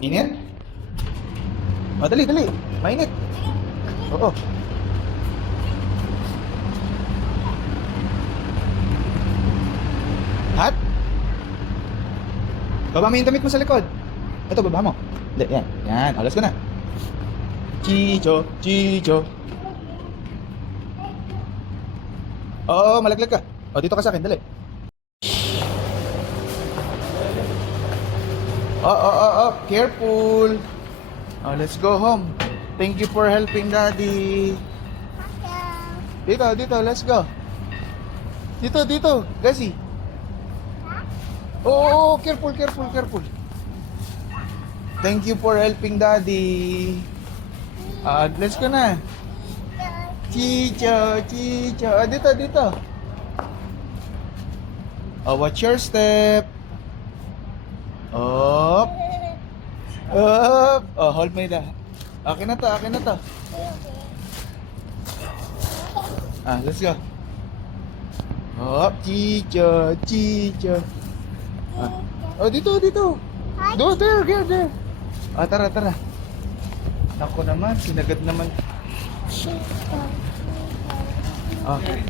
Init? O, dali, dali. Mainit. Oo. Hot? Baba mo yung damit mo sa likod. Ito, baba mo. Hindi, yan. Yan. Alas ko na. Chicho, Chicho. Oo, malaglag ka. O, dito ka sa akin, dali. Oh, careful. Oh, let's go home. Thank you for helping Daddy. Dito, let's go. Dito, Gazi. Oh, careful. Thank you for helping Daddy. Let's go na. Chicho. Oh, dito. Oh, watch your step. Up. Oh, hold me da. Akin na to. Let's go. Up, Chicho. Oh, dito. There. Tara. Ako naman, sinagad naman. Okay.